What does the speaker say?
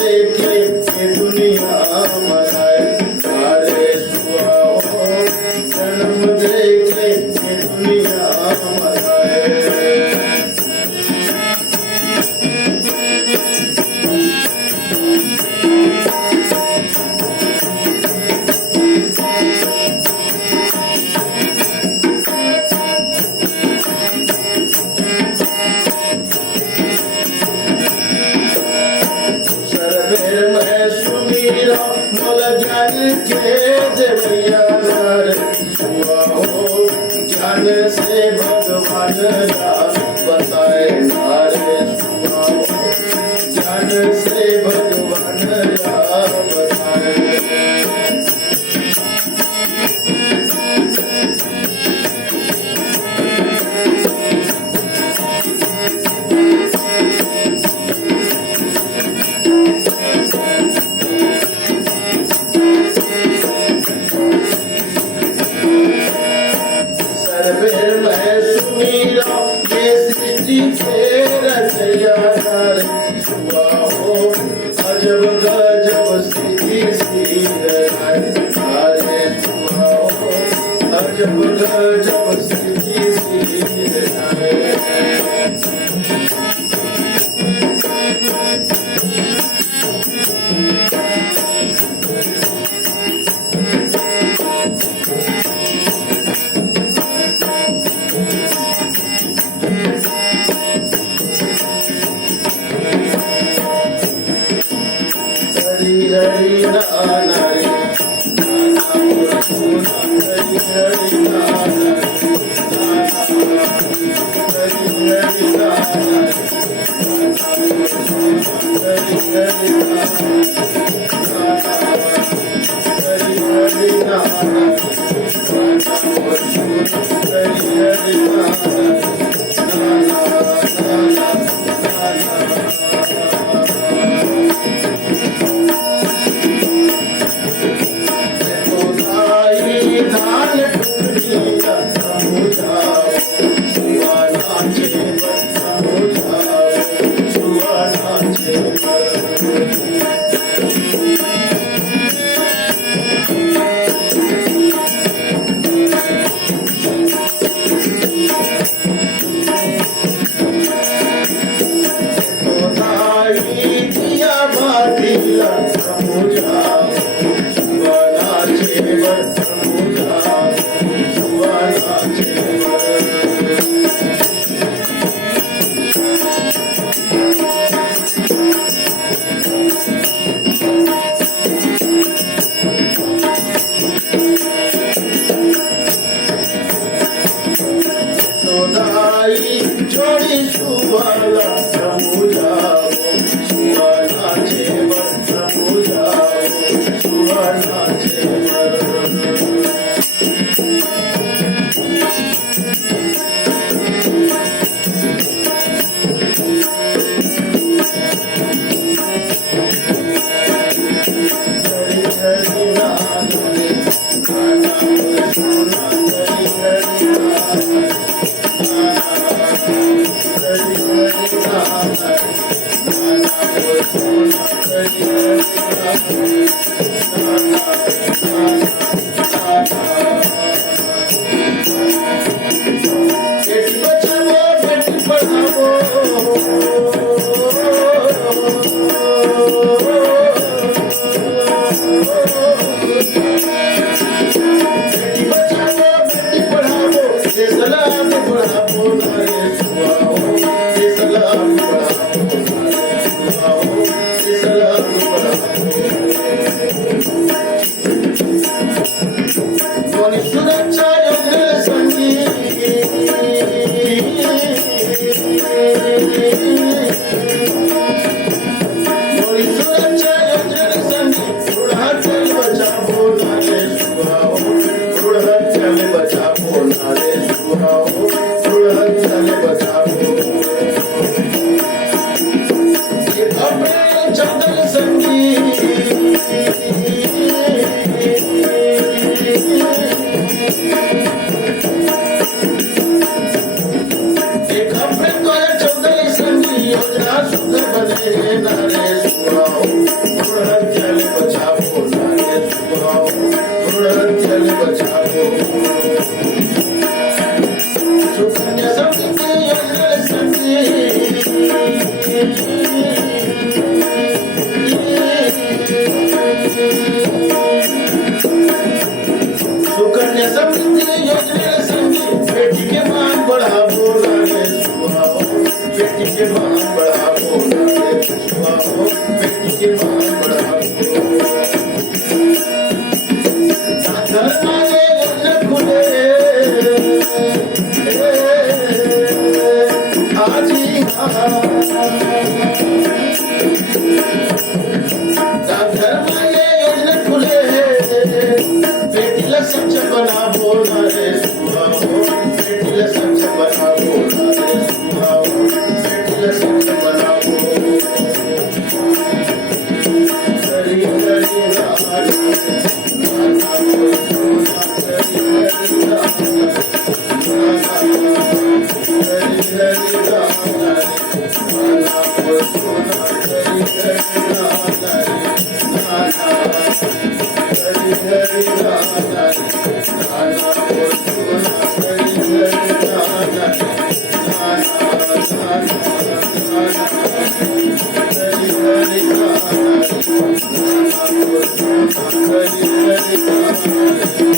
देखे ये दुनिया बनाए सारे सुहाओ जन्म देखे ये दुनिया बनाए मैं सुमीरा मोल ज्ञान के देवैया हो ज्ञान से भगवान राम बताए नारे सुहाओ ज्ञान से भगवान राम बताए मैं सुमीरा ये सृष्टि के रचैया हो अजब गजब स्थिति हरे सुहाओ अजब गजब स्थिति हरि हरि नारायण हरि हरि छोड़ी सुबाला प्रभु जाओ सुबाला चेवर प्रभु जाओ सुबाला चेवर धर्माने खुले आजी धर्माने खुले बेटीला सच्च बना बोलणारे बेटीला सच्च बना बोलणारे बेटीला सच्च बना हरी हरी Hare